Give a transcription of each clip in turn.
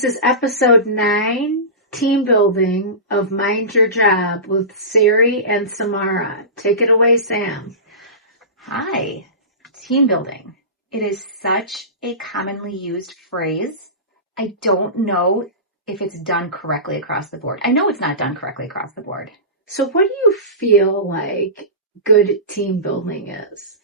This is episode 9, Team Building of Mind Your Job with Sari and Samara. Take it away, Sam. Hi. Team building. It is such a commonly used phrase. I don't know if it's done correctly across the board. I know it's not done correctly across the board. So what do you feel like good team building is?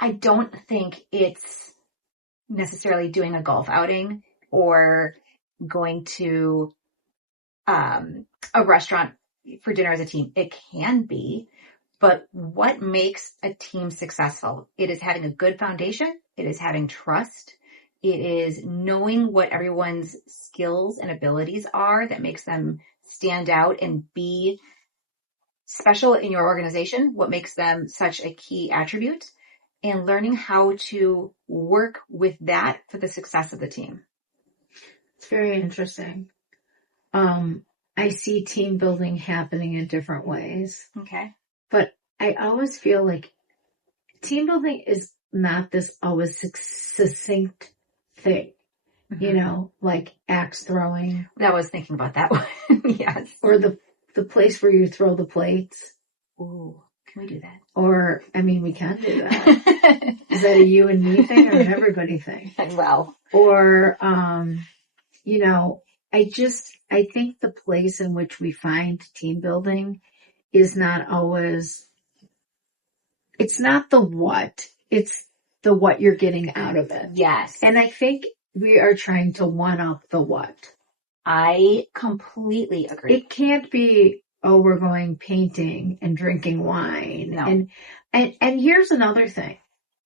I don't think it's necessarily doing a golf outing or going to a restaurant for dinner as a team. It can be, but what makes a team successful? It is having a good foundation. It is having trust. It is knowing what everyone's skills and abilities are that makes them stand out and be special in your organization, what makes them such a key attribute, and learning how to work with that for the success of the team. It's very interesting. I see team building happening in different ways. Okay. But I always feel like team building is not this always succinct thing, you know, like axe throwing. I was thinking about that one. Yes. Or the place where you throw the plates. Ooh, can we do that? Or, I mean, we can do that. Is that a you and me thing or an everybody thing? Well. Or, you know, I think the place in which we find team building is not always, it's not the what, it's the what you're getting out of it. Yes. And I think we are trying to one up the what. I completely agree. It can't be, oh, we're going painting and drinking wine. No. And here's another thing.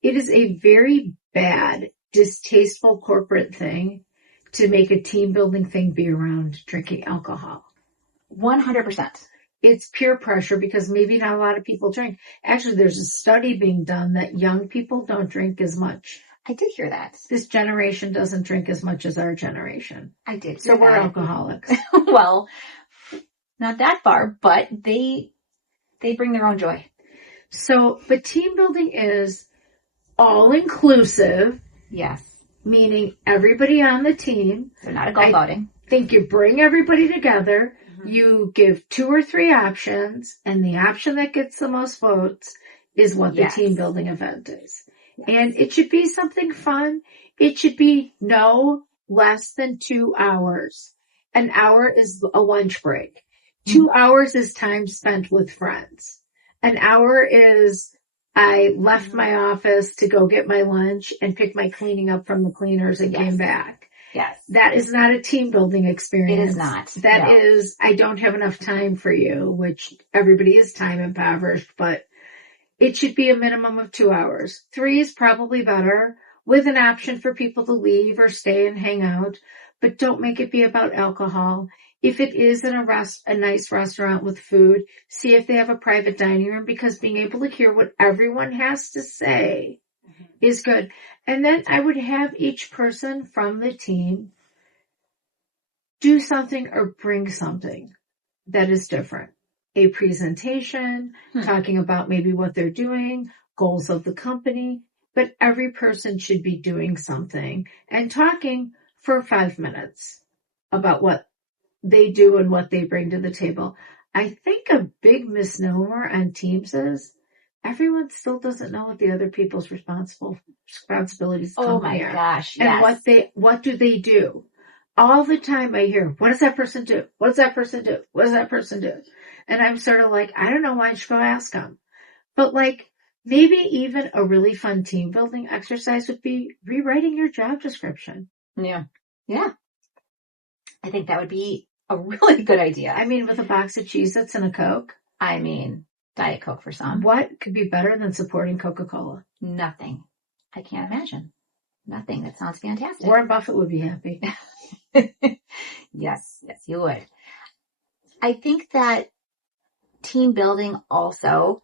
It is a very bad, distasteful corporate thing to make a team building thing be around drinking alcohol. 100%. It's peer pressure because maybe not a lot of people drink. Actually, there's a study being done that young people don't drink as much. I did hear that. This generation doesn't drink as much as our generation. I did hear so that. We're alcoholics. Well, not that far, but they bring their own joy. So, but team building is all inclusive. Yes. Meaning everybody on the team. So not a golf outing. I think you bring everybody together. Mm-hmm. You give 2 or 3 options, and the option that gets the most votes is what the team building event is. Yes. And it should be something fun. It should be no less than 2 hours. An hour is a lunch break. 2 hours is time spent with friends. An hour is I left my office to go get my lunch and pick my cleaning up from the cleaners and came back. Yes. That is not a team building experience. It is not. That is, I don't have enough time for you, which everybody is time impoverished, but it should be a minimum of 2 hours. 3 is probably better with an option for people to leave or stay and hang out, but don't make it be about alcohol. If it is in a nice restaurant with food, see if they have a private dining room because being able to hear what everyone has to say is good. And then I would have each person from the team do something or bring something that is different. A presentation, talking about maybe what they're doing, goals of the company, but every person should be doing something and talking for 5 minutes about what they do and what they bring to the table. I think a big misnomer on teams is everyone still doesn't know what the other people's responsibilities are. Oh my gosh. Yes. And what do they do? All the time I hear, what does that person do? What does that person do? What does that person do? And I'm sort of like, I don't know, why don't you go ask them? But like, maybe even a really fun team building exercise would be rewriting your job description. Yeah. Yeah. I think that would be a really good idea. I mean, with a box of Cheez-Its and a Coke. I mean, Diet Coke for some. What could be better than supporting Coca-Cola? Nothing. I can't imagine. Nothing. That sounds fantastic. Warren Buffett would be happy. Yes, you would. I think that team building also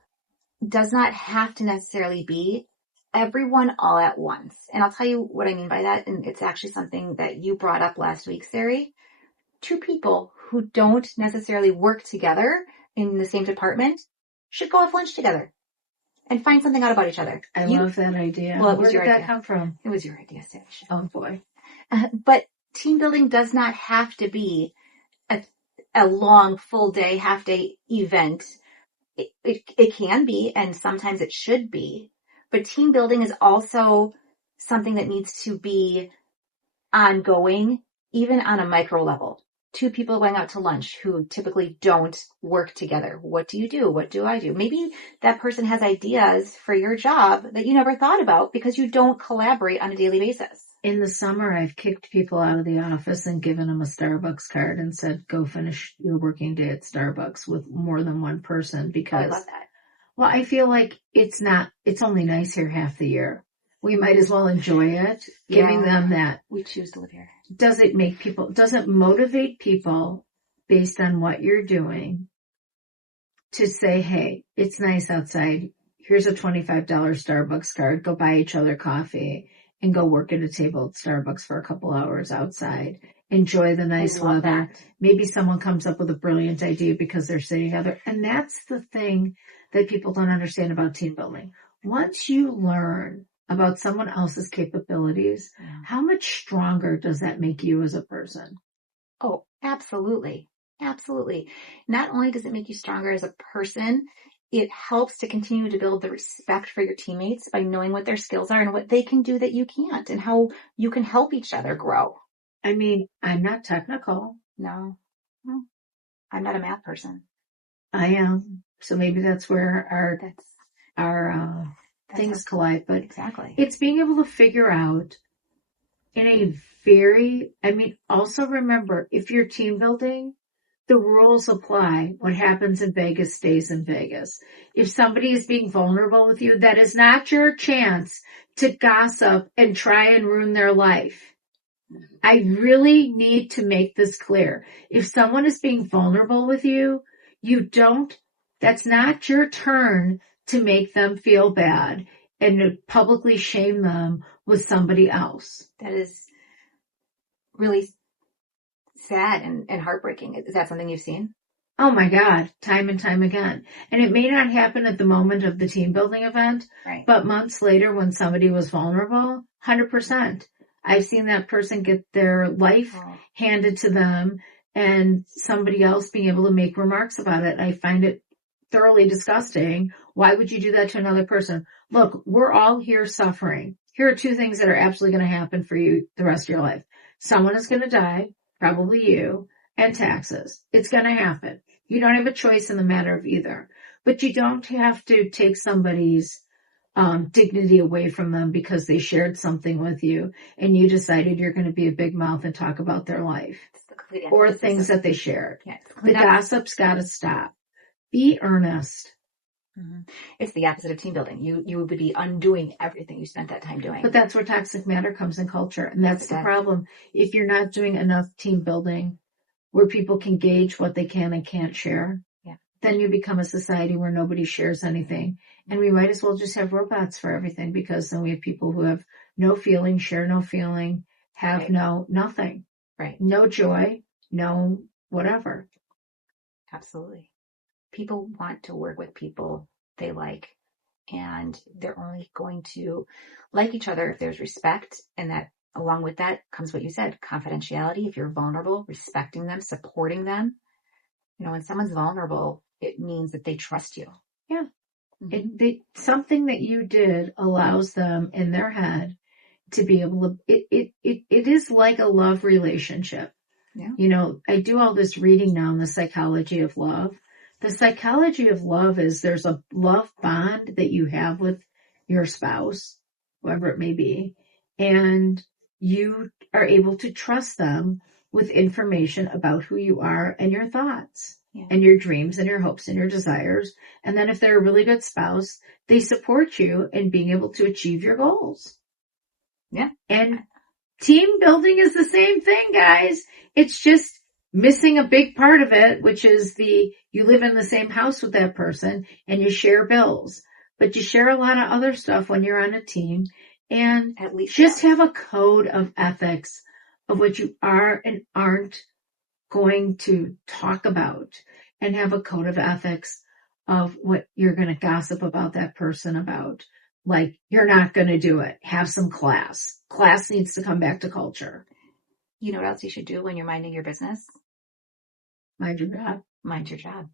does not have to necessarily be everyone all at once. And I'll tell you what I mean by that. And it's actually something that you brought up last week, Sari. 2 people who don't necessarily work together in the same department should go have lunch together and find something out about each other. I love that idea. Well, Where did that come from? It was your idea, Sari. Oh boy. But team building does not have to be a long, full day, half day event. It can be, and sometimes it should be, but team building is also something that needs to be ongoing, even on a micro level. Two people going out to lunch who typically don't work together. What do you do? What do I do? Maybe that person has ideas for your job that you never thought about because you don't collaborate on a daily basis. In the summer, I've kicked people out of the office and given them a Starbucks card and said, go finish your working day at Starbucks with more than one person because, I love that. Well, I feel like it's only nice here half the year. We might as well enjoy it, giving them that. We choose to live here. Does it motivate people based on what you're doing to say, hey, it's nice outside. Here's a $25 Starbucks card. Go buy each other coffee and go work at a table at Starbucks for a couple hours outside. Enjoy the nice weather. That. Maybe someone comes up with a brilliant idea because they're sitting together. And that's the thing that people don't understand about team building. Once you learn about someone else's capabilities, how much stronger does that make you as a person? Oh, absolutely. Absolutely. Not only does it make you stronger as a person, it helps to continue to build the respect for your teammates by knowing what their skills are and what they can do that you can't and how you can help each other grow. I mean, I'm not technical. No. I'm not a math person. I am. So maybe that's where our things collide. But exactly. It's being able to figure out also remember, if you're team building, the rules apply. What happens in Vegas stays in Vegas. If somebody is being vulnerable with you, that is not your chance to gossip and try and ruin their life. I really need to make this clear. If someone is being vulnerable with you, that's not your turn to make them feel bad and to publicly shame them with somebody else. That is really sad and heartbreaking. Is that something you've seen? Oh my God, time and time again. And it may not happen at the moment of the team building event, right, but months later when somebody was vulnerable, 100%. I've seen that person get their life handed to them and somebody else being able to make remarks about it. I find it thoroughly disgusting. Why would you do that to another person? Look, we're all here suffering. Here are two things that are absolutely going to happen for you the rest of your life. Someone is going to die, probably you, and taxes. It's going to happen. You don't have a choice in the matter of either. But you don't have to take somebody's dignity away from them because they shared something with you and you decided you're going to be a big mouth and talk about their life or things that they shared. Yeah, the gossip's got to stop. Be earnest. Mm-hmm. It's the opposite of team building. You would be undoing everything you spent that time doing. But that's where toxic matter comes in culture. And that's the problem. If you're not doing enough team building where people can gauge what they can and can't share, then you become a society where nobody shares anything. And we might as well just have robots for everything because then we have people who have no feeling, share no feeling, have nothing. Right. No joy, no whatever. Absolutely. People want to work with people they like, and they're only going to like each other if there's respect, and that along with that comes what you said, confidentiality. If you're vulnerable, respecting them, supporting them. You know, when someone's vulnerable, it means that they trust you. Yeah. Mm-hmm. Something that you did allows them in their head to be able to, it is like a love relationship. Yeah. You know, I do all this reading now on the psychology of love. The psychology of love is there's a love bond that you have with your spouse, whoever it may be, and you are able to trust them with information about who you are and your thoughts and your dreams and your hopes and your desires. And then if they're a really good spouse, they support you in being able to achieve your goals. Yeah. And team building is the same thing, guys. It's just missing a big part of it, which is you live in the same house with that person and you share bills, but you share a lot of other stuff when you're on a team, and at least just have a code of ethics of what you are and aren't going to talk about, and have a code of ethics of what you're going to gossip about that person about. Like, you're not going to do it. Have some class. Class needs to come back to culture. You know what else you should do when you're minding your business? Mind your job. Mind your job.